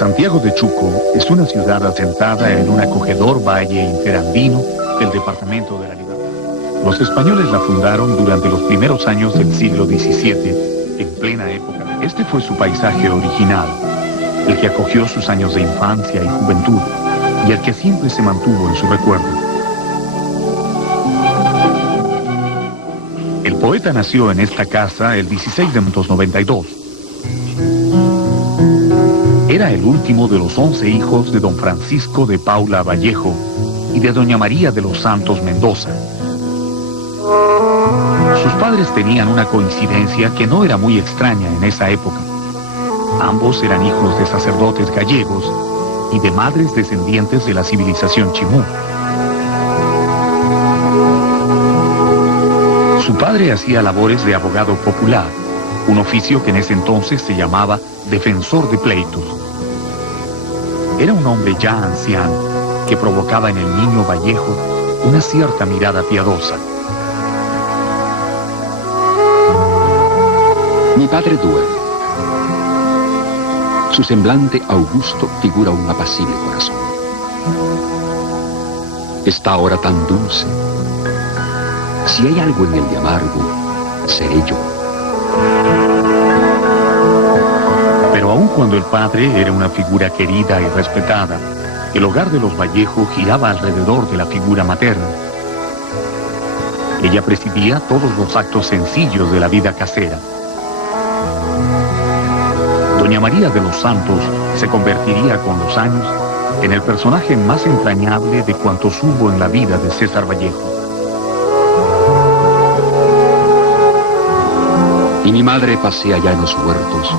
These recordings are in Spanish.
Santiago de Chuco es una ciudad asentada en un acogedor valle interandino del departamento de la Libertad. Los españoles la fundaron durante los primeros años del siglo XVII, en plena época. Este fue su paisaje original, el que acogió sus años de infancia y juventud, y el que siempre se mantuvo en su recuerdo. El poeta nació en esta casa el 16 de 1992. Era el último de los 11 hijos de don Francisco de Paula Vallejo y de doña María de los Santos Mendoza. Sus padres tenían una coincidencia que no era muy extraña en esa época. Ambos eran hijos de sacerdotes gallegos y de madres descendientes de la civilización chimú. Su padre hacía labores de abogado popular, un oficio que en ese entonces se llamaba defensor de pleitos. Era un hombre ya anciano que provocaba en el niño Vallejo una cierta mirada piadosa. Mi padre duerme. Su semblante augusto figura un apacible corazón. Está ahora tan dulce. Si hay algo en él de amargo, seré yo. Pero aun cuando el padre era una figura querida y respetada, el hogar de los Vallejo giraba alrededor de la figura materna. Ella presidía todos los actos sencillos de la vida casera. Doña María de los Santos se convertiría con los años en el personaje más entrañable de cuantos hubo en la vida de César Vallejo. Y mi madre pasea ya en los huertos,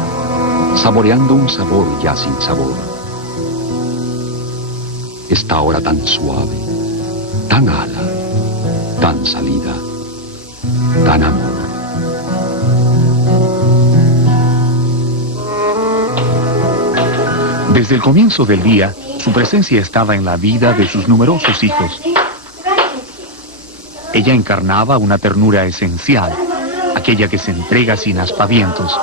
saboreando un sabor ya sin sabor. Está ahora tan suave, tan ala, tan salida, tan amor. Desde el comienzo del día, su presencia estaba en la vida de sus numerosos hijos. Ella encarnaba una ternura esencial, aquella que se entrega sin aspavientos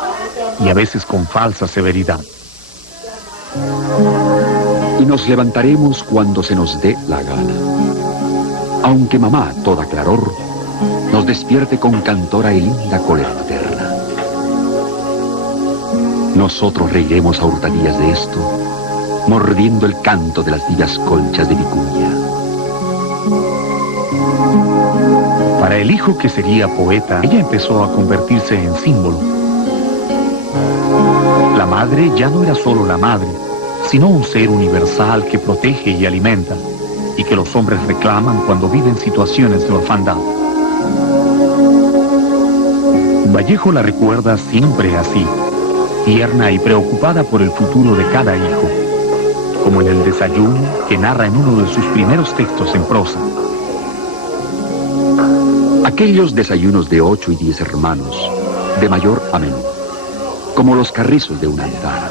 y a veces con falsa severidad. Y nos levantaremos cuando se nos dé la gana. Aunque mamá, toda claror, nos despierte con cantora y linda cólera materna. Nosotros reiremos a hurtadillas de esto, mordiendo el canto de las vivas colchas de vicuña. Para el hijo que sería poeta, ella empezó a convertirse en símbolo. La madre ya no era solo la madre, sino un ser universal que protege y alimenta, y que los hombres reclaman cuando viven situaciones de orfandad. Vallejo la recuerda siempre así, tierna y preocupada por el futuro de cada hijo, como en el desayuno que narra en uno de sus primeros textos en prosa. Aquellos desayunos de 8 y 10 hermanos, de mayor a menor, como los carrizos de una andana.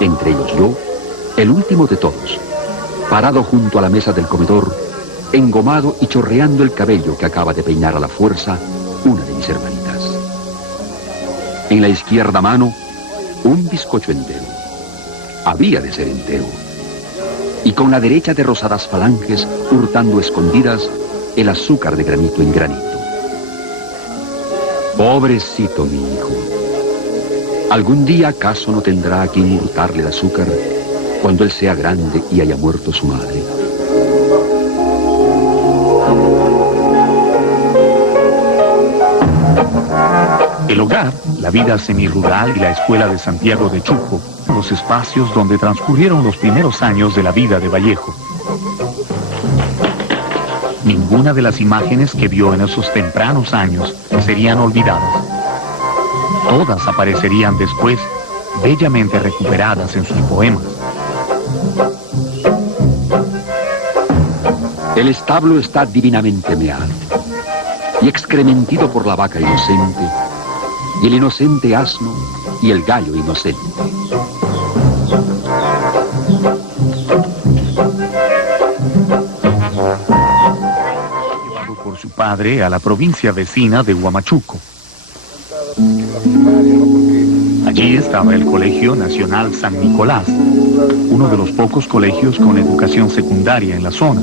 Entre ellos yo, el último de todos, parado junto a la mesa del comedor, engomado y chorreando el cabello que acaba de peinar a la fuerza una de mis hermanitas. En la izquierda mano, un bizcocho entero. Había de ser entero. Y con la derecha de rosadas falanges, hurtando escondidas, el azúcar de granito en granito. Pobrecito mi hijo. ¿Algún día acaso no tendrá a quien hurtarle el azúcar cuando él sea grande y haya muerto su madre? El hogar, la vida semirural y la escuela de Santiago de Chuco, los espacios donde transcurrieron los primeros años de la vida de Vallejo. Ninguna de las imágenes que vio en esos tempranos años serían olvidadas. Todas aparecerían después, bellamente recuperadas en sus poemas. El establo está divinamente meado y excrementido por la vaca inocente, y el inocente asno y el gallo inocente. Llevado por su padre a la provincia vecina de Huamachuco. Allí estaba el Colegio Nacional San Nicolás, uno de los pocos colegios con educación secundaria en la zona.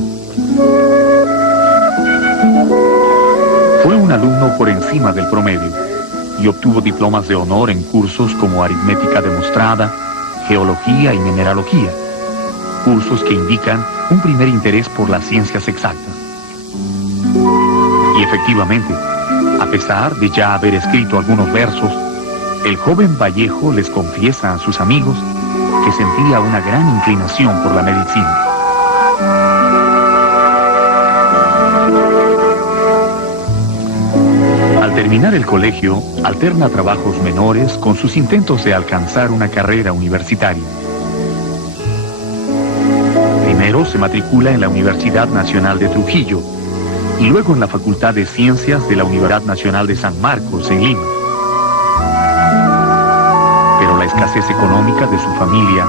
Fue un alumno por encima del promedio y obtuvo diplomas de honor en cursos como aritmética demostrada, geología y mineralogía, cursos que indican un primer interés por las ciencias exactas. Y efectivamente, a pesar de ya haber escrito algunos versos, el joven Vallejo les confiesa a sus amigos que sentía una gran inclinación por la medicina. Al terminar el colegio, alterna trabajos menores con sus intentos de alcanzar una carrera universitaria. Primero se matricula en la Universidad Nacional de Trujillo y luego en la Facultad de Ciencias de la Universidad Nacional de San Marcos, en Lima. Pero la escasez económica de su familia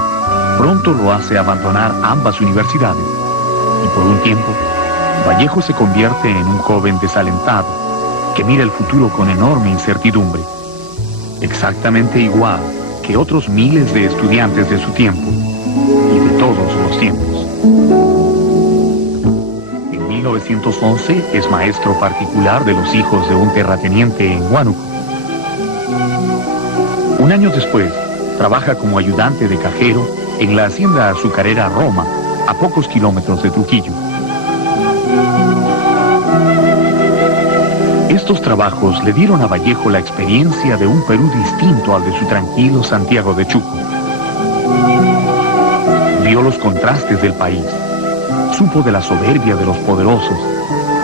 pronto lo hace abandonar ambas universidades y por un tiempo, Vallejo se convierte en un joven desalentado que mira el futuro con enorme incertidumbre, exactamente igual que otros miles de estudiantes de su tiempo y de todos los tiempos. En 1911 es maestro particular de los hijos de un terrateniente en Huánuco. Un año después, trabaja como ayudante de cajero en la hacienda azucarera Roma, a pocos kilómetros de Trujillo. Estos trabajos le dieron a Vallejo la experiencia de un Perú distinto al de su tranquilo Santiago de Chuco. Vio los contrastes del país, supo de la soberbia de los poderosos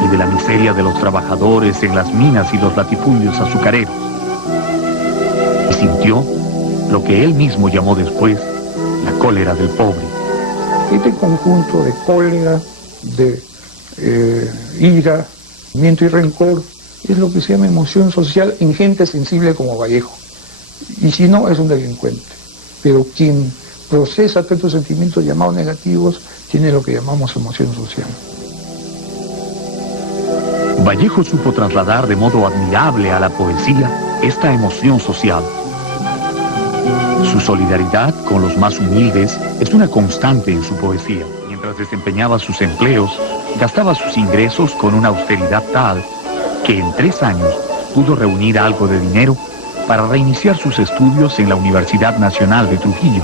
y de la miseria de los trabajadores en las minas y los latifundios azucareros. Y sintió lo que él mismo llamó después la cólera del pobre. Este conjunto de cólera, de ira, miento y rencor es lo que se llama emoción social en gente sensible como Vallejo. Y si no, es un delincuente. Pero quien procesa todos estos sentimientos llamados negativos tiene lo que llamamos emoción social. Vallejo supo trasladar de modo admirable a la poesía esta emoción social. Su solidaridad con los más humildes es una constante en su poesía. Mientras desempeñaba sus empleos, gastaba sus ingresos con una austeridad tal que en 3 años pudo reunir algo de dinero para reiniciar sus estudios en la Universidad Nacional de Trujillo,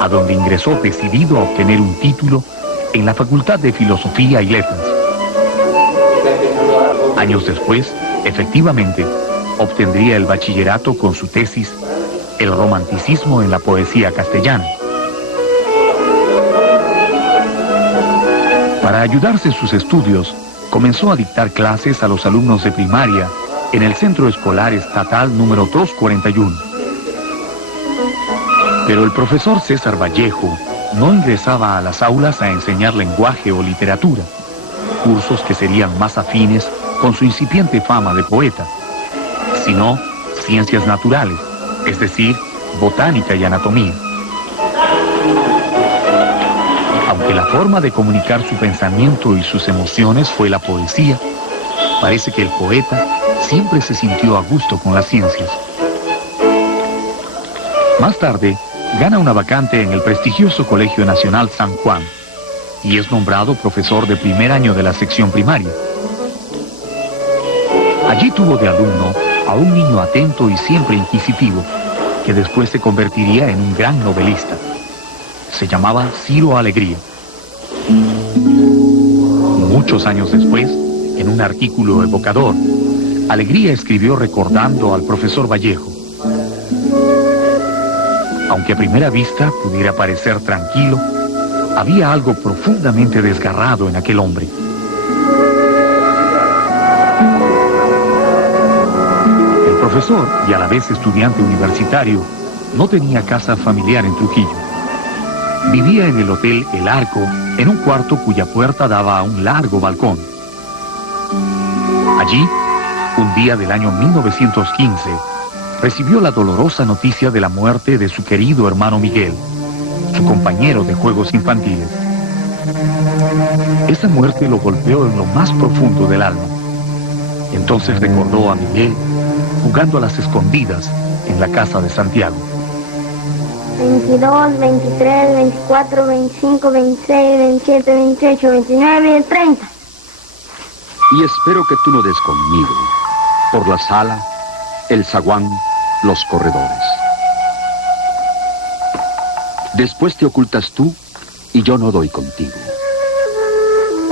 a donde ingresó decidido a obtener un título en la Facultad de Filosofía y Letras. Años después, efectivamente, obtendría el bachillerato con su tesis El romanticismo en la poesía castellana. Para ayudarse en sus estudios, comenzó a dictar clases a los alumnos de primaria en el Centro Escolar Estatal número 241. Pero el profesor César Vallejo no ingresaba a las aulas a enseñar lenguaje o literatura, cursos que serían más afines con su incipiente fama de poeta, sino ciencias naturales, es decir, botánica y anatomía. Aunque la forma de comunicar su pensamiento y sus emociones fue la poesía, parece que el poeta siempre se sintió a gusto con las ciencias. Más tarde, gana una vacante en el prestigioso Colegio Nacional San Juan y es nombrado profesor de primer año de la sección primaria. Allí tuvo de alumno a un niño atento y siempre inquisitivo, que después se convertiría en un gran novelista. Se llamaba Ciro Alegría. Muchos años después, en un artículo evocador, Alegría escribió recordando al profesor Vallejo. Aunque a primera vista pudiera parecer tranquilo, había algo profundamente desgarrado en aquel hombre. El profesor, y a la vez estudiante universitario, no tenía casa familiar en Trujillo. Vivía en el Hotel El Arco, en un cuarto cuya puerta daba a un largo balcón. Allí, un día del año 1915, recibió la dolorosa noticia de la muerte de su querido hermano Miguel, su compañero de juegos infantiles. Esa muerte lo golpeó en lo más profundo del alma. Entonces recordó a Miguel jugando a las escondidas en la casa de Santiago. 22, 23, 24, 25, 26, 27, 28, 29, 30. Y espero que tú no des conmigo por la sala, el zaguán, los corredores. Después te ocultas tú y yo no doy contigo.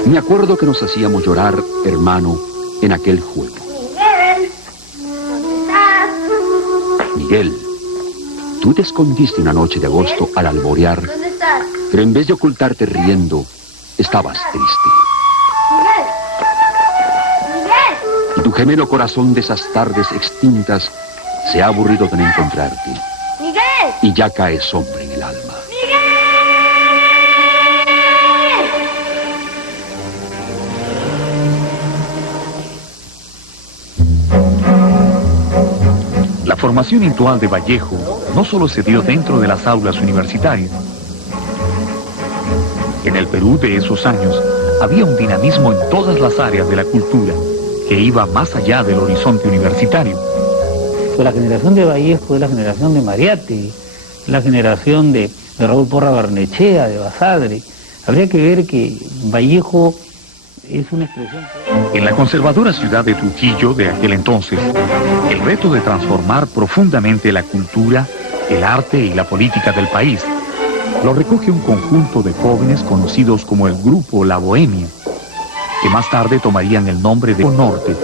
Me acuerdo que nos hacíamos llorar, hermano, en aquel juego. Miguel, ¿dónde estás? Miguel, tú te escondiste una noche de agosto al alborear, ¿Dónde estás? pero en vez de ocultarte riendo, estabas triste. Miguel, Miguel, Y tu gemelo corazón de esas tardes extintas se ha aburrido de no encontrarte. Miguel. Y ya cae sombra en el alma. La formación intelectual de Vallejo no solo se dio dentro de las aulas universitarias. En el Perú de esos años había un dinamismo en todas las áreas de la cultura que iba más allá del horizonte universitario. La generación de Vallejo es la generación de Mariátegui, la generación de Raúl Porra Barnechea, de Basadre. Habría que ver que Vallejo es una expresión... En la conservadora ciudad de Trujillo de aquel entonces, el reto de transformar profundamente la cultura, el arte y la política del país lo recoge un conjunto de jóvenes conocidos como el Grupo La Bohemia, que más tarde tomarían el nombre de Norte,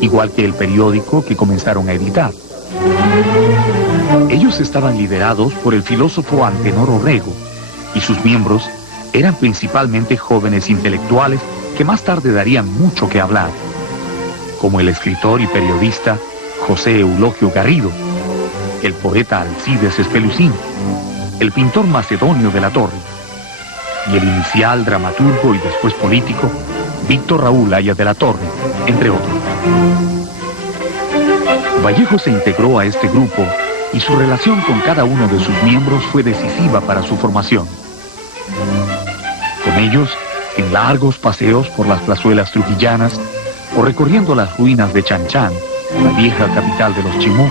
igual que el periódico que comenzaron a editar. Ellos estaban liderados por el filósofo Antenor Orrego, y sus miembros eran principalmente jóvenes intelectuales que más tarde darían mucho que hablar, como el escritor y periodista José Eulogio Garrido, el poeta Alcides Espelucín, el pintor Macedonio de la Torre, y el inicial dramaturgo y después político Víctor Raúl Haya de la Torre, entre otros. Vallejo se integró a este grupo y su relación con cada uno de sus miembros fue decisiva para su formación. Con ellos, en largos paseos por las plazuelas trujillanas o recorriendo las ruinas de Chanchán, la vieja capital de los Chimú,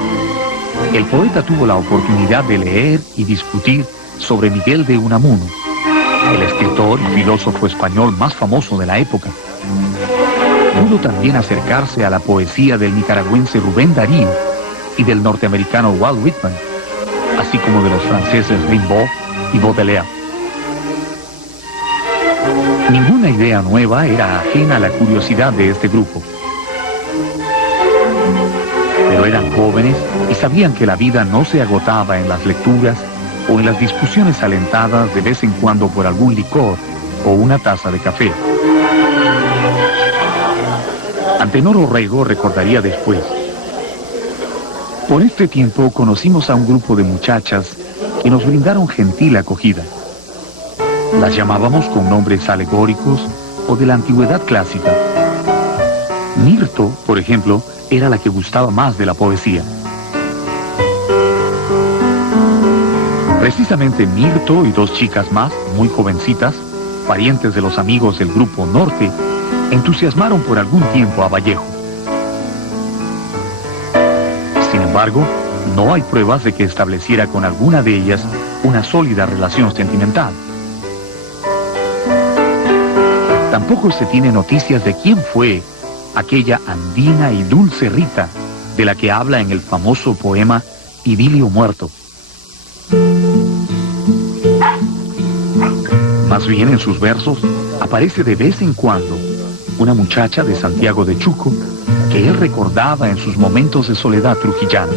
el poeta tuvo la oportunidad de leer y discutir sobre Miguel de Unamuno, el escritor y filósofo español más famoso de la época. Pudo también acercarse a la poesía del nicaragüense Rubén Darío y del norteamericano Walt Whitman, así como de los franceses Rimbaud y Baudelaire. Ninguna idea nueva era ajena a la curiosidad de este grupo. Pero eran jóvenes y sabían que la vida no se agotaba en las lecturas o en las discusiones alentadas de vez en cuando por algún licor o una taza de café. Antenor Orrego recordaría después: por este tiempo conocimos a un grupo de muchachas que nos brindaron gentil acogida. Las llamábamos con nombres alegóricos o de la antigüedad clásica. Mirto, por ejemplo, era la que gustaba más de la poesía. Precisamente Mirto y dos chicas más, muy jovencitas, parientes de los amigos del Grupo Norte, entusiasmaron por algún tiempo a Vallejo. Sin embargo, no hay pruebas de que estableciera con alguna de ellas una sólida relación sentimental. Tampoco se tiene noticias de quién fue aquella andina y dulce Rita de la que habla en el famoso poema Idilio Muerto. Más bien en sus versos aparece de vez en cuando una muchacha de Santiago de Chuco que él recordaba en sus momentos de soledad trujillana.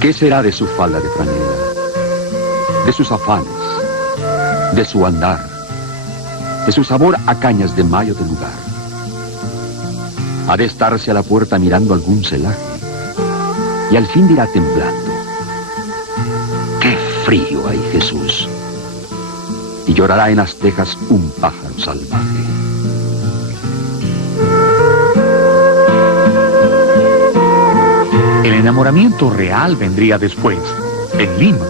¿Qué será de su falda de franela, de sus afanes, de su andar, de su sabor a cañas de mayo del lugar? Ha de estarse a la puerta mirando algún celaje y al fin dirá temblando: ¡qué frío hay, Jesús! Y llorará en las tejas un pájaro salvaje. El enamoramiento real vendría después, en Lima,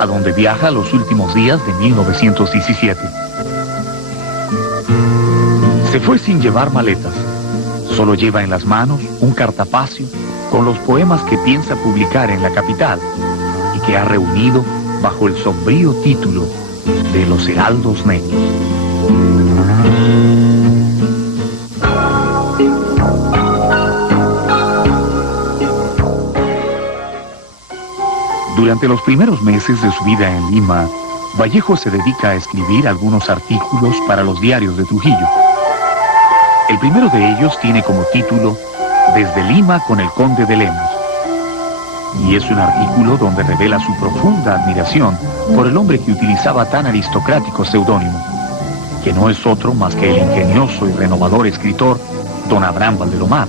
a donde viaja los últimos días de 1917. Se fue sin llevar maletas, solo lleva en las manos un cartapacio con los poemas que piensa publicar en la capital y que ha reunido bajo el sombrío título de Los Heraldos Negros. Durante los primeros meses de su vida en Lima, Vallejo se dedica a escribir algunos artículos para los diarios de Trujillo. El primero de ellos tiene como título Desde Lima con el Conde de Lemos. Y es un artículo donde revela su profunda admiración por el hombre que utilizaba tan aristocrático seudónimo, que no es otro más que el ingenioso y renovador escritor don Abraham Valdelomar.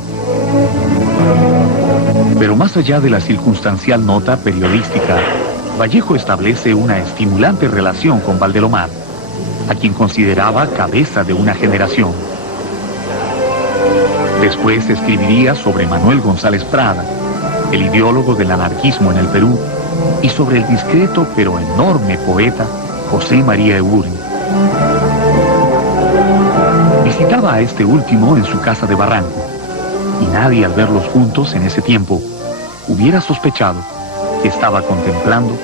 Pero más allá de la circunstancial nota periodística, Vallejo establece una estimulante relación con Valdelomar, a quien consideraba cabeza de una generación. Después escribiría sobre Manuel González Prada, el ideólogo del anarquismo en el Perú, y sobre el discreto pero enorme poeta José María Eguren. Visitaba a este último en su casa de Barranco, y nadie al verlos juntos en ese tiempo hubiera sospechado que estaba contemplando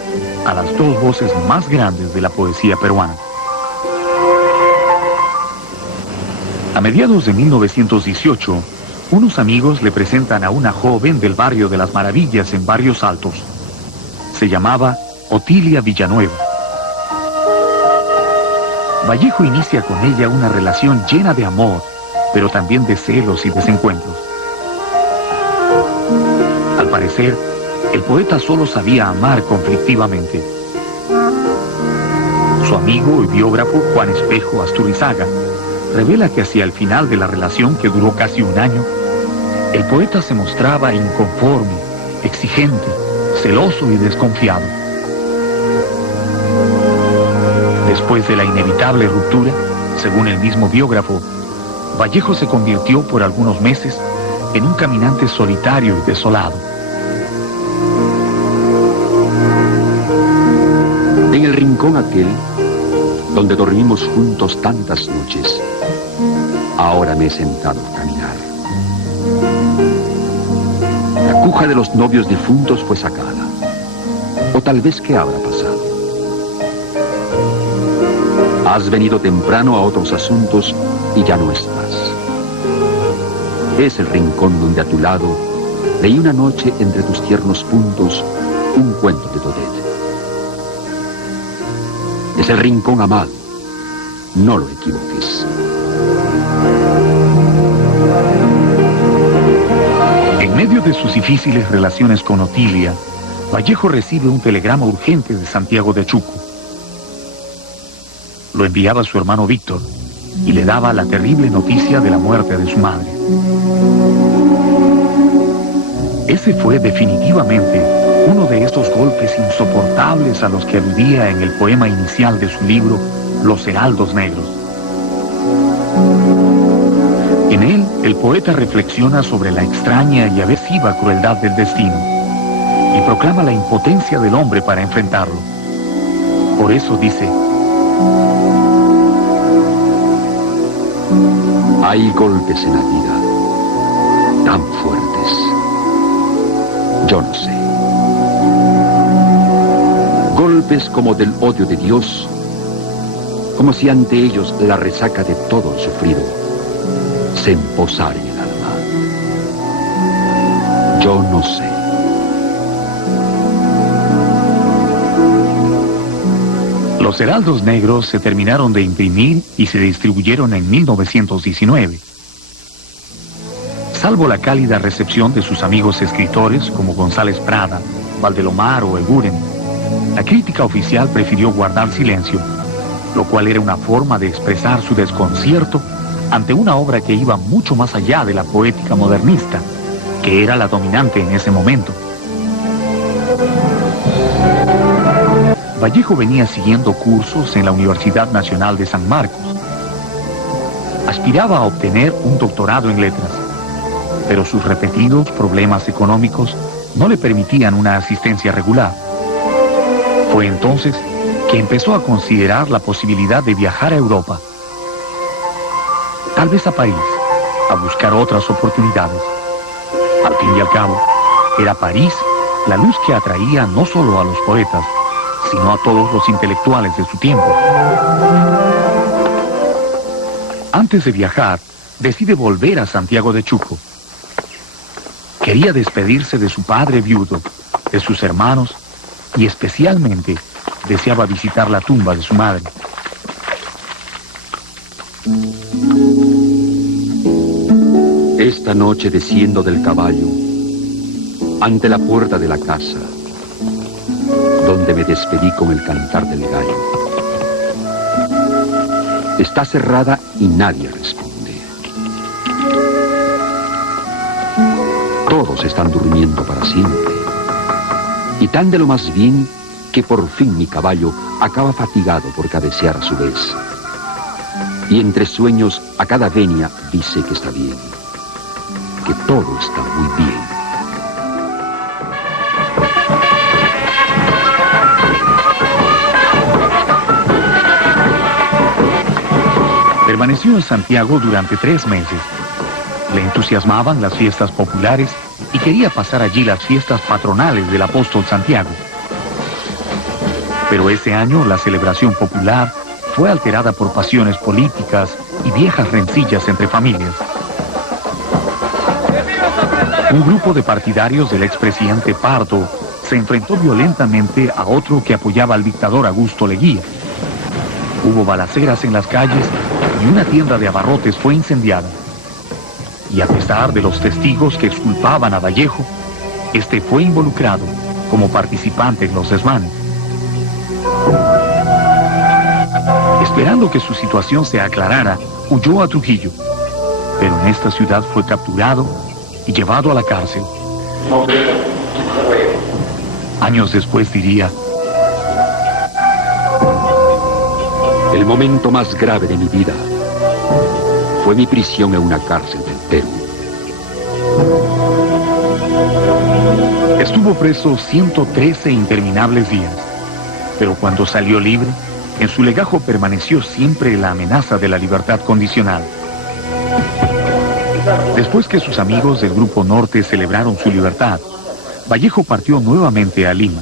a las dos voces más grandes de la poesía peruana. A mediados de 1918, unos amigos le presentan a una joven del barrio de las Maravillas en Barrios Altos. Se llamaba Otilia Villanueva. Vallejo inicia con ella una relación llena de amor, pero también de celos y desencuentros. Al parecer, el poeta solo sabía amar conflictivamente. Su amigo y biógrafo Juan Espejo Asturizaga revela que hacia el final de la relación, que duró casi un año, el poeta se mostraba inconforme, exigente, celoso y desconfiado. Después de la inevitable ruptura, según el mismo biógrafo, Vallejo se convirtió por algunos meses en un caminante solitario y desolado. En el rincón aquel, donde dormimos juntos tantas noches, ahora me he sentado a caminar. La cuja de los novios difuntos fue sacada. O tal vez, ¿qué habrá pasado? Has venido temprano a otros asuntos y ya no estás. Es el rincón donde a tu lado leí una noche entre tus tiernos puntos un cuento de Daudet. Es el rincón amado, no lo equivoques. En medio de sus difíciles relaciones con Otilia, Vallejo recibe un telegrama urgente de Santiago de Chuco. Lo enviaba su hermano Víctor y le daba la terrible noticia de la muerte de su madre. Ese fue definitivamente uno de estos golpes insoportables a los que aludía en el poema inicial de su libro Los Heraldos Negros. En él, el poeta reflexiona sobre la extraña y aversiva crueldad del destino y proclama la impotencia del hombre para enfrentarlo. Por eso dice: hay golpes en la vida tan fuertes. Yo no sé. Golpes como del odio de Dios, como si ante ellos la resaca de todo el sufrido se emposara en el alma. Yo no sé. Los Heraldos Negros se terminaron de imprimir y se distribuyeron en 1919. Salvo la cálida recepción de sus amigos escritores como González Prada, Valdelomar o Eguren, la crítica oficial prefirió guardar silencio, lo cual era una forma de expresar su desconcierto ante una obra que iba mucho más allá de la poética modernista, que era la dominante en ese momento. Vallejo venía siguiendo cursos en la Universidad Nacional de San Marcos. Aspiraba a obtener un doctorado en letras, pero sus repetidos problemas económicos no le permitían una asistencia regular. Fue entonces que empezó a considerar la posibilidad de viajar a Europa, tal vez a París, a buscar otras oportunidades. Al fin y al cabo, Era París la luz que atraía no solo a los poetas, sino a todos los intelectuales de su tiempo. Antes de viajar, decide volver a Santiago de Chuco. Quería despedirse de su padre viudo, de sus hermanos, y especialmente deseaba visitar la tumba de su madre. Esta noche desciendo del caballo ante la puerta de la casa, donde me despedí con el cantar del gallo. Está cerrada y nadie responde. Todos están durmiendo para siempre. Y tan de lo más bien que por fin mi caballo acaba fatigado por cabecear a su vez. Y entre sueños a cada venia dice que está bien, que todo está muy bien. Permaneció en Santiago durante 3 meses. Le entusiasmaban las fiestas populares y quería pasar allí las fiestas patronales del apóstol Santiago. Pero ese año la celebración popular fue alterada por pasiones políticas y viejas rencillas entre familias. Un grupo de partidarios del expresidente Pardo se enfrentó violentamente a otro que apoyaba al dictador Augusto Leguía. Hubo balaceras en las calles y una tienda de abarrotes fue incendiada. Y a pesar de los testigos que exculpaban a Vallejo, este fue involucrado como participante en los desmanes. Esperando que su situación se aclarara, huyó a Trujillo, pero en esta ciudad fue capturado y llevado a la cárcel. Años después diría: el momento más grave de mi vida fue mi prisión en una cárcel del Perú. Estuvo preso 113 interminables días, pero cuando salió libre, en su legajo permaneció siempre la amenaza de la libertad condicional. Después que sus amigos del Grupo Norte celebraron su libertad, Vallejo partió nuevamente a Lima.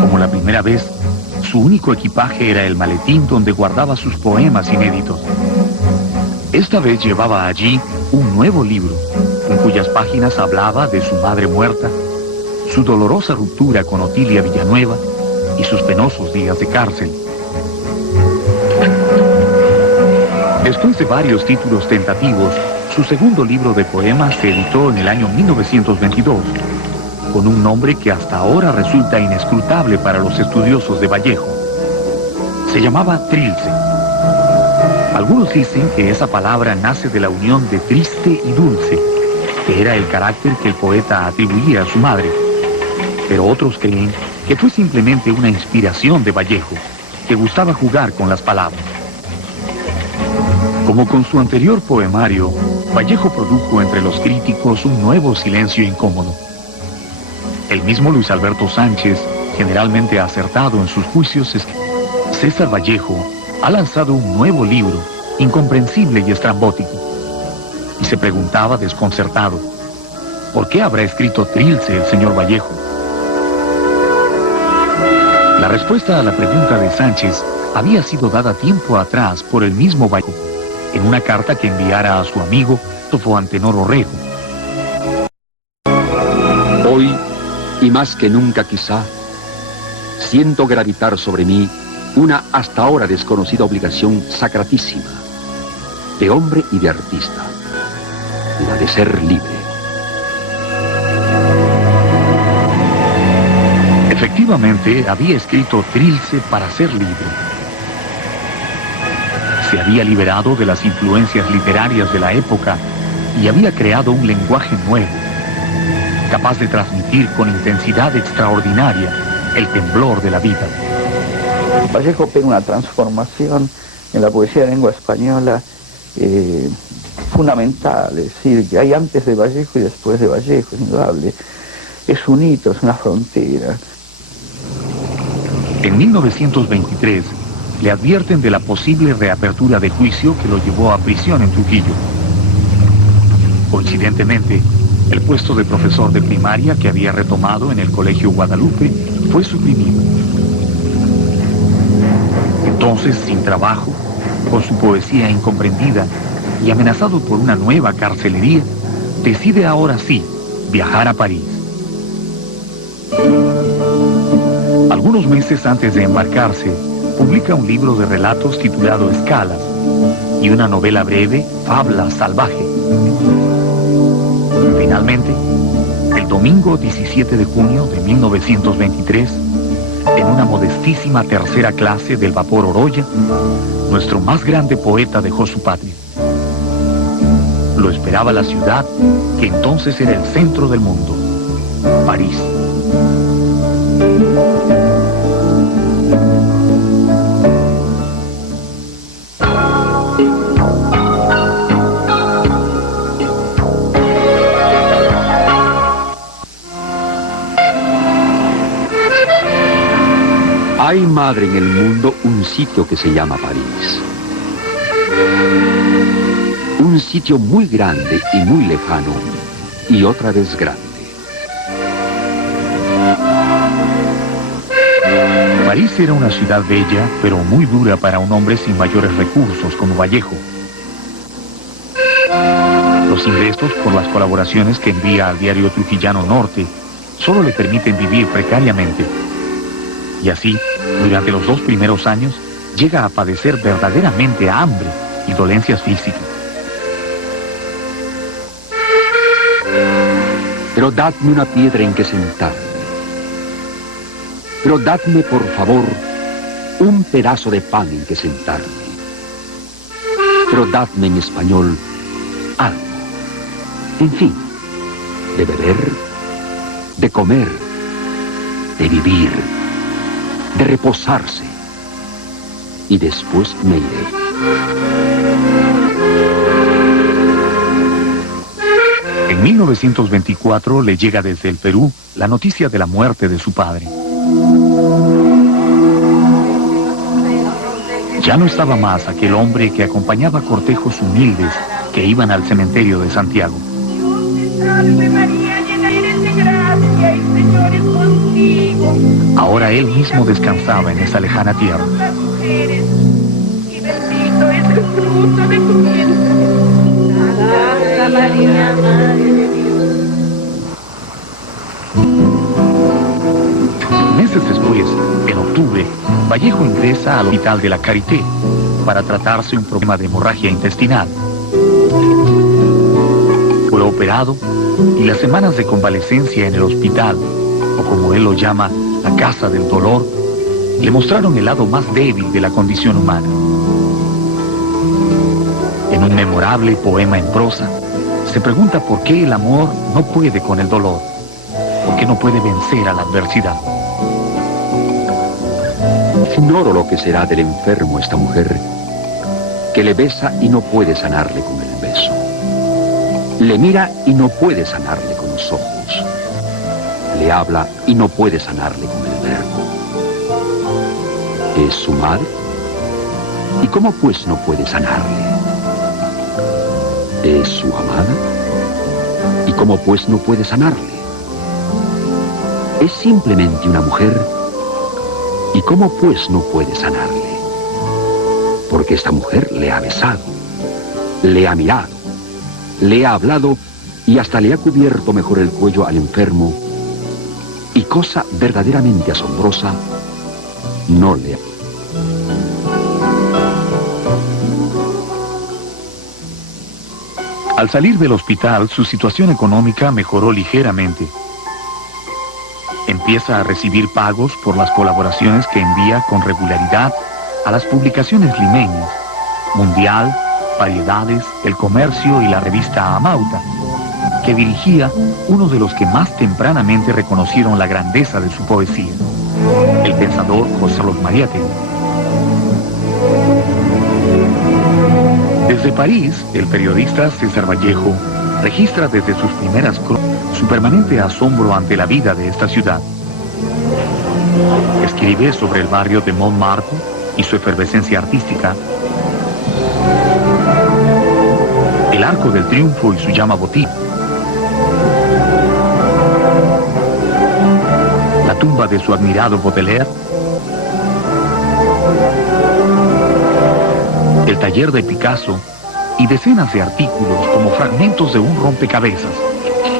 Como la primera vez, su único equipaje era el maletín donde guardaba sus poemas inéditos. Esta vez llevaba allí un nuevo libro, en cuyas páginas hablaba de su madre muerta, su dolorosa ruptura con Otilia Villanueva y sus penosos días de cárcel. Después de varios títulos tentativos, su segundo libro de poemas se editó en el año 1922, con un nombre que hasta ahora resulta inescrutable para los estudiosos de Vallejo. Se llamaba Trilce. Algunos dicen que esa palabra nace de la unión de triste y dulce, que era el carácter que el poeta atribuía a su madre. Pero otros creen que fue simplemente una inspiración de Vallejo, que gustaba jugar con las palabras. Como con su anterior poemario, Vallejo produjo entre los críticos un nuevo silencio incómodo. El mismo Luis Alberto Sánchez, generalmente acertado en sus juicios, es que César Vallejo ha lanzado un nuevo libro, incomprensible y estrambótico. Y se preguntaba desconcertado, ¿por qué habrá escrito Trilce el señor Vallejo? La respuesta a la pregunta de Sánchez había sido dada tiempo atrás por el mismo Vallejo, en una carta que enviara a su amigo Tofo Antenor Orrego. Hoy, y más que nunca quizá, siento gravitar sobre mí una hasta ahora desconocida obligación sacratísima, de hombre y de artista, la de ser libre. Efectivamente, había escrito Trilce para ser libre. Se había liberado de las influencias literarias de la época y había creado un lenguaje nuevo, capaz de transmitir con intensidad extraordinaria el temblor de la vida. Vallejo opera una transformación en la poesía de lengua española fundamental, es decir, que hay antes de Vallejo y después de Vallejo, es indudable. Es un hito, es una frontera. En 1923 le advierten de la posible reapertura de juicio que lo llevó a prisión en Trujillo. Coincidentemente, El puesto de profesor de primaria que había retomado en el Colegio Guadalupe fue suprimido. Entonces, sin trabajo, con su poesía incomprendida y amenazado por una nueva carcelería, decide ahora sí viajar a París. Algunos meses antes de embarcarse, publica un libro de relatos titulado Escalas y una novela breve, Fabla Salvaje. Finalmente, el domingo 17 de junio de 1923, en una modestísima tercera clase del vapor Oroya, nuestro más grande poeta dejó su patria. Lo esperaba la ciudad que entonces era el centro del mundo, París. Hay, madre, en el mundo un sitio que se llama París. Un sitio muy grande y muy lejano, y otra vez grande. París era una ciudad bella, pero muy dura para un hombre sin mayores recursos como Vallejo. Los ingresos por las colaboraciones que envía al diario Trujillano Norte solo le permiten vivir precariamente. Y así, durante los 2 primeros años, llega a padecer verdaderamente hambre y dolencias físicas. Pero dadme una piedra en que sentarme. Pero dadme, por favor, un pedazo de pan en que sentarme. Pero dadme en español algo. En fin, de beber, de comer, de vivir, de reposarse. Y después me iré. En 1924 le llega desde el Perú la noticia de la muerte de su padre. Ya no estaba más aquel hombre que acompañaba cortejos humildes que iban al cementerio de Santiago. Ahora él mismo descansaba en esa lejana tierra. Meses después, en octubre, Vallejo ingresa al hospital de la Charité para tratarse un problema de hemorragia intestinal. Fue operado y las semanas de convalecencia en el hospital, o como él lo llama, la casa del dolor, le mostraron el lado más débil de la condición humana. En un memorable poema en prosa, se pregunta por qué el amor no puede con el dolor, por qué no puede vencer a la adversidad. Ignoro lo que será del enfermo esta mujer, que le besa y no puede sanarle con el beso. Le mira y no puede sanarle con los ojos. Le habla y no puede sanarle con el verbo. ¿Es su madre? ¿Y cómo pues no puede sanarle? ¿Es su amada? ¿Y cómo pues no puede sanarle? Es simplemente una mujer. ¿Y cómo pues no puede sanarle? Porque esta mujer le ha besado, le ha mirado, le ha hablado y hasta le ha cubierto mejor el cuello al enfermo. Y cosa verdaderamente asombrosa, no le ha... Al salir del hospital, su situación económica mejoró ligeramente. Empieza a recibir pagos por las colaboraciones que envía con regularidad a las publicaciones limeñas, Mundial, Variedades, El Comercio y la revista Amauta, que dirigía uno de los que más tempranamente reconocieron la grandeza de su poesía, el pensador José Carlos Mariátegui. Desde París, el periodista César Vallejo registra desde sus primeras crónicas su permanente asombro ante la vida de esta ciudad. Escribe sobre el barrio de Montmartre y su efervescencia artística, el Arco del Triunfo y su llama votiva, tumba de su admirado Baudelaire, el taller de Picasso y decenas de artículos como fragmentos de un rompecabezas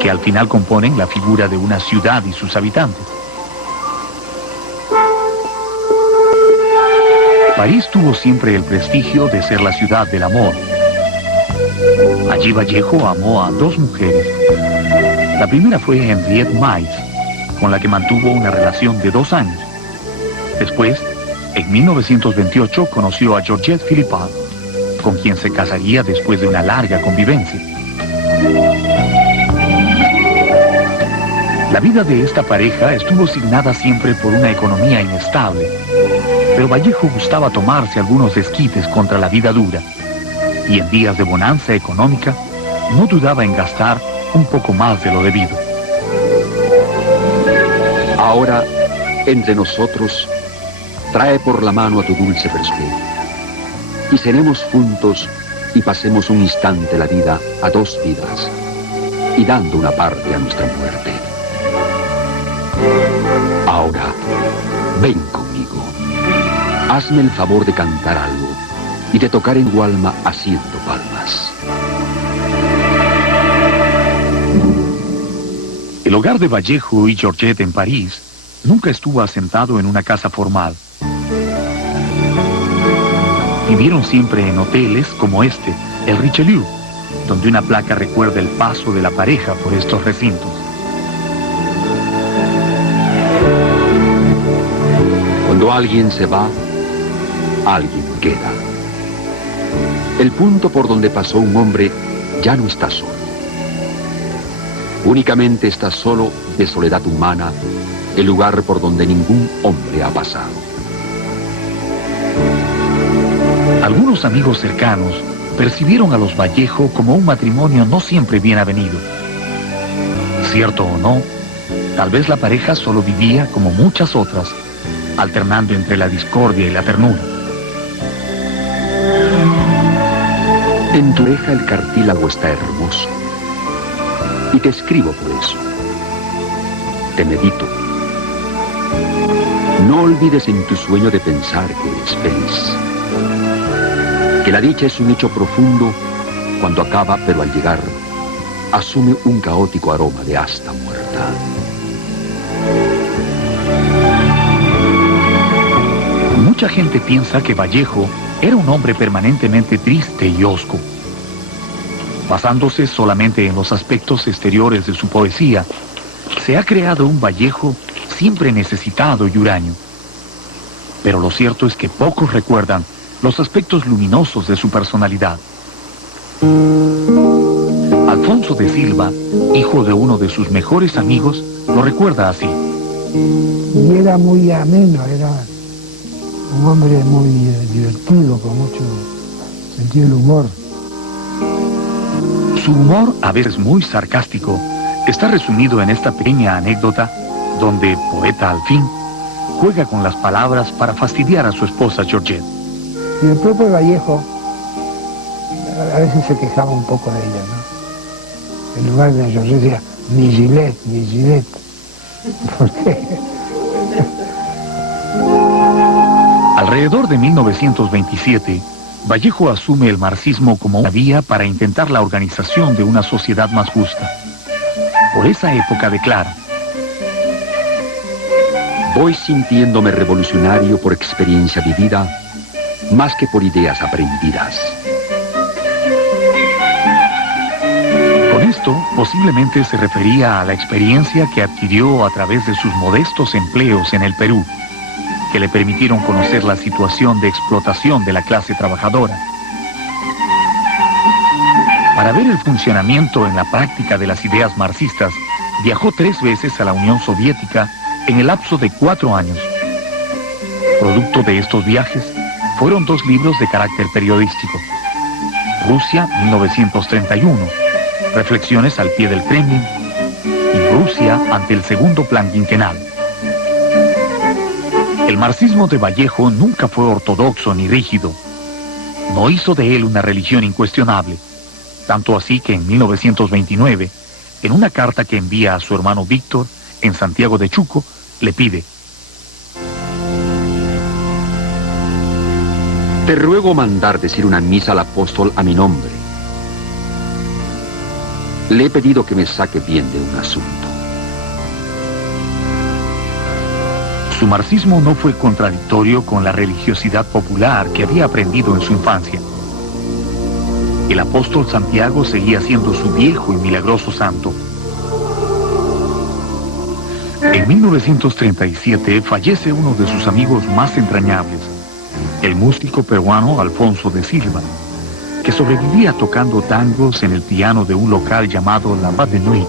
que al final componen la figura de una ciudad y sus habitantes. París tuvo siempre el prestigio de ser la ciudad del amor. Allí Vallejo amó a dos mujeres. La primera fue Henriette Meis, con la que mantuvo una relación de 2 años. Después, en 1928, conoció a Georgette Philippot, con quien se casaría después de una larga convivencia. La vida de esta pareja estuvo signada siempre por una economía inestable, pero Vallejo gustaba tomarse algunos desquites contra la vida dura, y en días de bonanza económica no dudaba en gastar un poco más de lo debido. Ahora, entre nosotros, trae por la mano a tu dulce persueño, y cenemos juntos y pasemos un instante la vida a 2 vidas, y dando una parte a nuestra muerte. Ahora, ven conmigo. Hazme el favor de cantar algo y de tocar en tu alma haciendo palmas. El hogar de Vallejo y Georgette en París nunca estuvo asentado en una casa formal. Vivieron siempre en hoteles como este, el Richelieu, donde una placa recuerda el paso de la pareja por estos recintos. Cuando alguien se va, alguien queda. El punto por donde pasó un hombre ya no está solo. Únicamente está solo de soledad humana, el lugar por donde ningún hombre ha pasado. Algunos amigos cercanos percibieron a los Vallejo como un matrimonio no siempre bien avenido. Cierto o no, tal vez la pareja solo vivía como muchas otras, alternando entre la discordia y la ternura. En tu oreja el cartílago está hermoso, y te escribo por eso. Te medito. No olvides en tu sueño de pensar que eres feliz. Que la dicha es un hecho profundo cuando acaba, pero al llegar, asume un caótico aroma de asta muerta. Mucha gente piensa que Vallejo era un hombre permanentemente triste y hosco. Basándose solamente en los aspectos exteriores de su poesía, se ha creado un Vallejo siempre necesitado y huraño. Pero lo cierto es que pocos recuerdan los aspectos luminosos de su personalidad. Alfonso de Silva, hijo de uno de sus mejores amigos, lo recuerda así. Y era muy ameno, era un hombre muy divertido, con mucho sentido del humor. Su humor, a veces muy sarcástico, está resumido en esta pequeña anécdota donde, poeta al fin, juega con las palabras para fastidiar a su esposa Georgette. Y el propio Vallejo a veces se quejaba un poco de ella, ¿no? En lugar de Georgette decía, mi Gillette. ¿Por qué? Alrededor de 1927, Vallejo asume el marxismo como una vía para intentar la organización de una sociedad más justa. Por esa época declara: voy sintiéndome revolucionario por experiencia vivida, más que por ideas aprendidas. Con esto, posiblemente se refería a la experiencia que adquirió a través de sus modestos empleos en el Perú, que le permitieron conocer la situación de explotación de la clase trabajadora. Para ver el funcionamiento en la práctica de las ideas marxistas, viajó 3 veces a la Unión Soviética en el lapso de 4 años. Producto de estos viajes fueron 2 libros de carácter periodístico. Rusia, 1931, Reflexiones al pie del Kremlin, y Rusia ante el segundo plan quinquenal. El marxismo de Vallejo nunca fue ortodoxo ni rígido. No hizo de él una religión incuestionable, tanto así que en 1929, en una carta que envía a su hermano Víctor en Santiago de Chuco, le pide: te ruego mandar decir una misa al apóstol a mi nombre. Le he pedido que me saque bien de un asunto. Su marxismo no fue contradictorio con la religiosidad popular que había aprendido en su infancia. El apóstol Santiago seguía siendo su viejo y milagroso santo. En 1937 fallece uno de sus amigos más entrañables, el músico peruano Alfonso de Silva, que sobrevivía tocando tangos en el piano de un local llamado La Boîte de Nuit.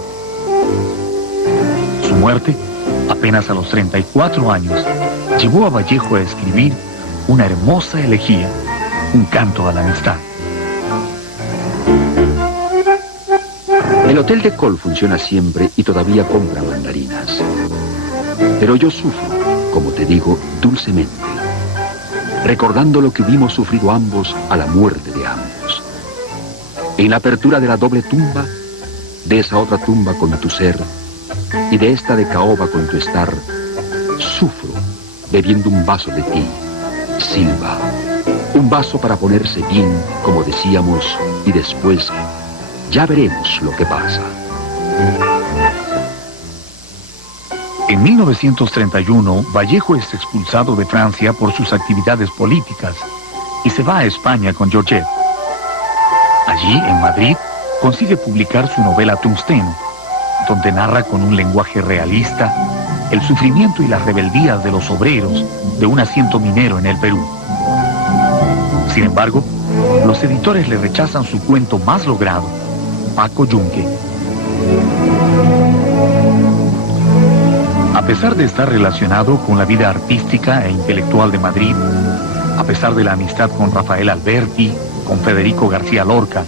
Su muerte, apenas a los 34 años, llevó a Vallejo a escribir una hermosa elegía, un canto a la amistad. El Hotel de Col funciona siempre y todavía compra mandarinas. Pero yo sufro, como te digo, dulcemente, recordando lo que hubimos sufrido ambos a la muerte de ambos. En la apertura de la doble tumba, de esa otra tumba con tu ser, y de esta de caoba con tu estar, sufro bebiendo un vaso de ti, Silva. Un vaso para ponerse bien, como decíamos, y después ya veremos lo que pasa. En 1931, Vallejo es expulsado de Francia por sus actividades políticas y se va a España con Georgette. Allí, en Madrid, consigue publicar su novela Tungsteno, donde narra con un lenguaje realista el sufrimiento y las rebeldías de los obreros de un asiento minero en el Perú. Sin embargo, los editores le rechazan su cuento más logrado, Paco Yunque. A pesar de estar relacionado con la vida artística e intelectual de Madrid, a pesar de la amistad con Rafael Alberti, con Federico García Lorca,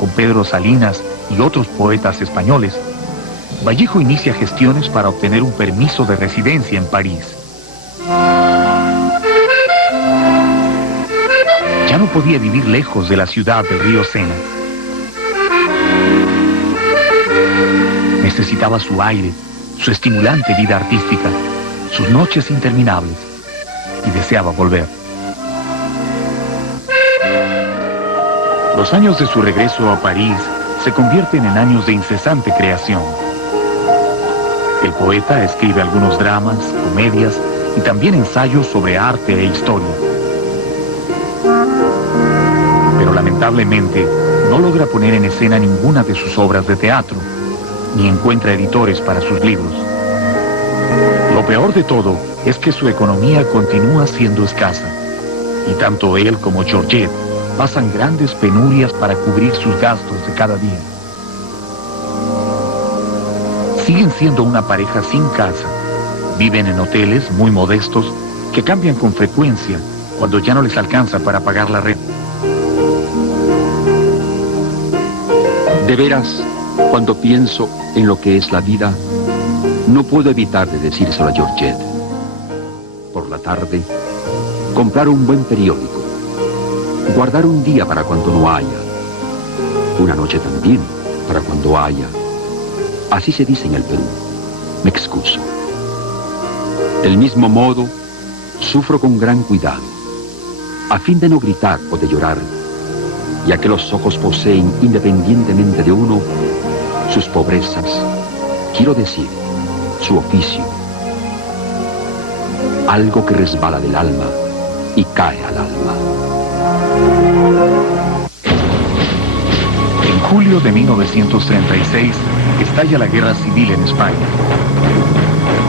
con Pedro Salinas y otros poetas españoles, Vallejo inicia gestiones para obtener un permiso de residencia en París. Ya no podía vivir lejos de la ciudad del río Sena. Necesitaba su aire, su estimulante vida artística, sus noches interminables, y deseaba volver. Los años de su regreso a París se convierten en años de incesante creación. El poeta escribe algunos dramas, comedias y también ensayos sobre arte e historia. Pero lamentablemente no logra poner en escena ninguna de sus obras de teatro, ni encuentra editores para sus libros. Lo peor de todo es que su economía continúa siendo escasa, y tanto él como Georgette pasan grandes penurias para cubrir sus gastos de cada día. Siguen siendo una pareja sin casa, viven en hoteles muy modestos que cambian con frecuencia cuando ya no les alcanza para pagar la renta. De veras, cuando pienso en lo que es la vida, no puedo evitar de decírselo a Georgette. Por la tarde, comprar un buen periódico, guardar un día para cuando no haya, una noche también para cuando haya. Así se dice en el Perú. Me excuso. Del mismo modo, sufro con gran cuidado, a fin de no gritar o de llorar, ya que los ojos poseen, independientemente de uno, sus pobrezas, quiero decir, su oficio. Algo que resbala del alma y cae al alma. En julio de 1936 estalla la guerra civil en España.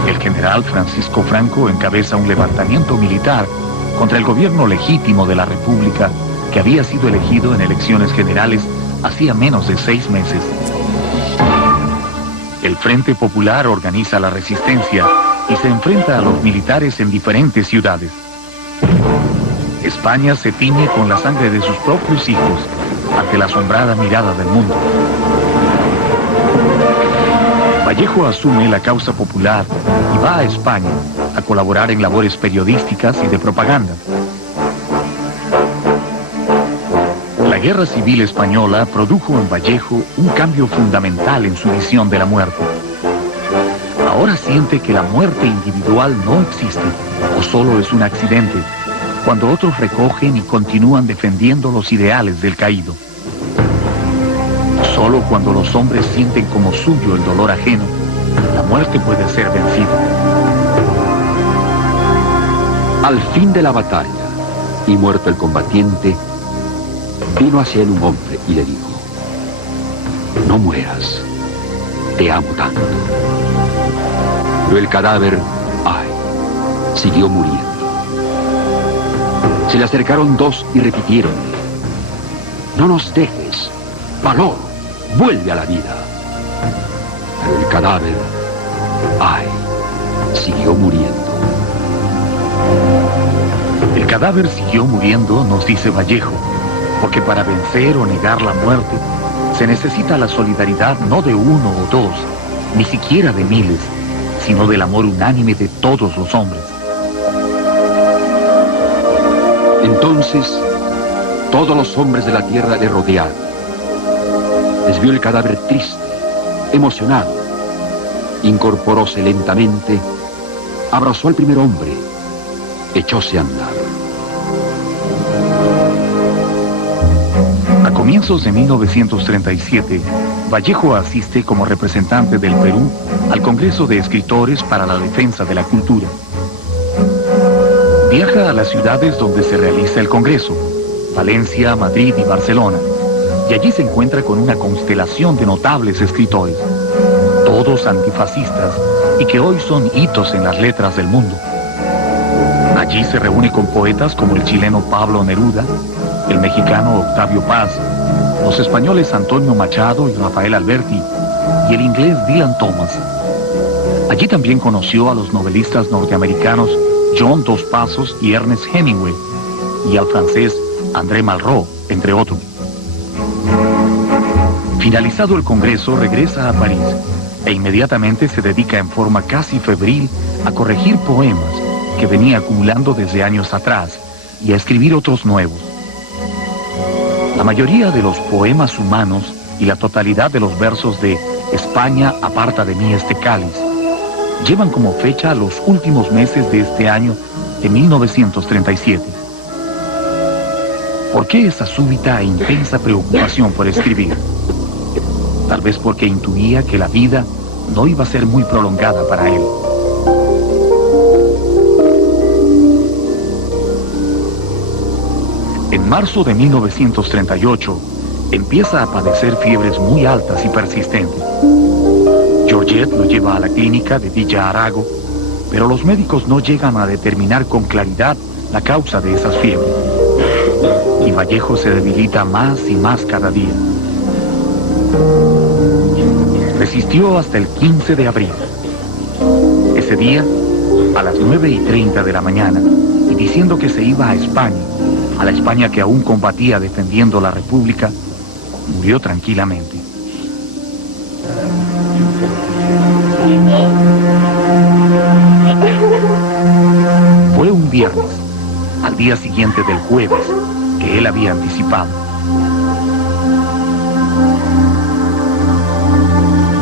El general Francisco Franco encabeza un levantamiento militar contra el gobierno legítimo de la República que había sido elegido en elecciones generales hacía menos de 6 meses. El Frente Popular organiza la resistencia y se enfrenta a los militares en diferentes ciudades. España se tiñe con la sangre de sus propios hijos ante la asombrada mirada del mundo. Vallejo asume la causa popular y va a España a colaborar en labores periodísticas y de propaganda. La Guerra Civil Española produjo en Vallejo un cambio fundamental en su visión de la muerte. Ahora siente que la muerte individual no existe o solo es un accidente, cuando otros recogen y continúan defendiendo los ideales del caído. Solo cuando los hombres sienten como suyo el dolor ajeno, la muerte puede ser vencida. Al fin de la batalla, y muerto el combatiente, vino hacia él un hombre y le dijo: no mueras, te amo tanto. Pero el cadáver, ay, siguió muriendo. Se le acercaron dos y repitieronle: no nos dejes, valor, vuelve a la vida. Pero el cadáver, ay, siguió muriendo. El cadáver siguió muriendo, nos dice Vallejo, porque para vencer o negar la muerte se necesita la solidaridad no de uno o dos, ni siquiera de miles, sino del amor unánime de todos los hombres. Entonces, todos los hombres de la tierra le rodearon. Les vio el cadáver triste, emocionado. Incorporóse lentamente, abrazó al primer hombre, echóse a andar. A comienzos de 1937, Vallejo asiste como representante del Perú al Congreso de Escritores para la Defensa de la Cultura. Viaja a las ciudades donde se realiza el Congreso, Valencia, Madrid y Barcelona, y allí se encuentra con una constelación de notables escritores, todos antifascistas y que hoy son hitos en las letras del mundo. Allí se reúne con poetas como el chileno Pablo Neruda, el mexicano Octavio Paz, los españoles Antonio Machado y Rafael Alberti, y el inglés Dylan Thomas. Allí también conoció a los novelistas norteamericanos John Dos Passos y Ernest Hemingway, y al francés André Malraux, entre otros. Finalizado el Congreso, regresa a París e inmediatamente se dedica en forma casi febril a corregir poemas que venía acumulando desde años atrás y a escribir otros nuevos. La mayoría de los poemas humanos y la totalidad de los versos de España aparta de mí este cáliz llevan como fecha los últimos meses de este año de 1937. ¿Por qué esa súbita e intensa preocupación por escribir? Tal vez porque intuía que la vida no iba a ser muy prolongada para él. En marzo de 1938, empieza a padecer fiebres muy altas y persistentes. Georgette lo lleva a la clínica de Villa Arago, pero los médicos no llegan a determinar con claridad la causa de esas fiebres. Y Vallejo se debilita más y más cada día. Resistió hasta el 15 de abril. Ese día, a las 9:30 de la mañana, y diciendo que se iba a España, a la España que aún combatía defendiendo la República, murió tranquilamente. Fue un viernes, al día siguiente del jueves, que él había anticipado.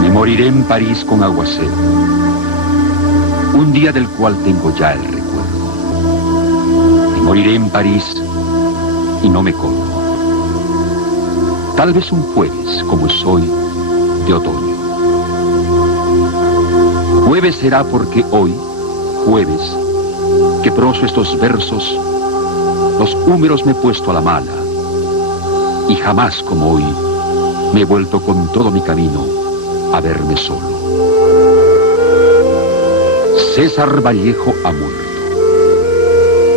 Me moriré en París con aguacero, un día del cual tengo ya el recuerdo. Me moriré en París y no me colmo. Tal vez un jueves, como es hoy, de otoño. Jueves será porque hoy, jueves, que proso estos versos, los húmeros me he puesto a la mala, y jamás como hoy me he vuelto con todo mi camino a verme solo. César Vallejo ha muerto.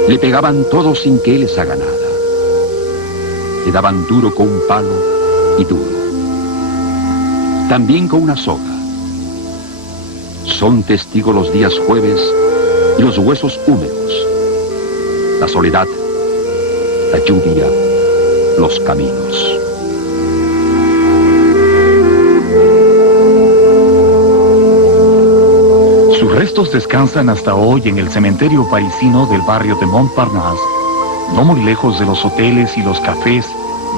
Le pegaban todos sin que él les haga nada. Le daban duro con un palo y duro. También con una soga. Son testigos los días jueves y los huesos húmedos. La soledad, la lluvia, los caminos. Sus restos descansan hasta hoy en el cementerio parisino del barrio de Montparnasse, no muy lejos de los hoteles y los cafés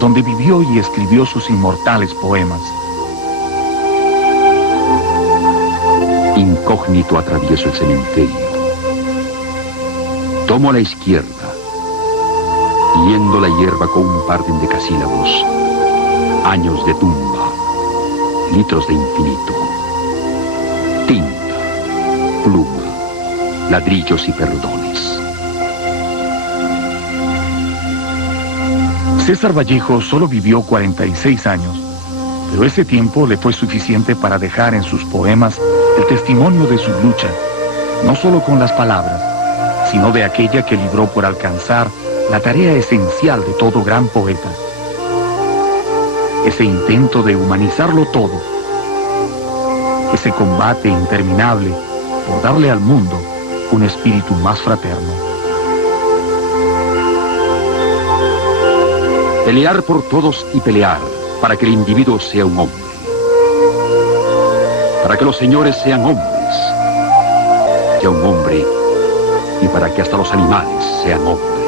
donde vivió y escribió sus inmortales poemas. incógnito atravieso el cementerio. Tomo a la izquierda, yendo la hierba con un par de endecasílabos. Años de tumba, litros de infinito. Tinta, pluma, ladrillos y perdones. César Vallejo solo vivió 46 años, pero ese tiempo le fue suficiente para dejar en sus poemas el testimonio de su lucha, no solo con las palabras, sino de aquella que libró por alcanzar la tarea esencial de todo gran poeta. Ese intento de humanizarlo todo, ese combate interminable por darle al mundo un espíritu más fraterno. Pelear por todos y pelear para que el individuo sea un hombre. Para que los señores sean hombres. Sea un hombre y para que hasta los animales sean hombres.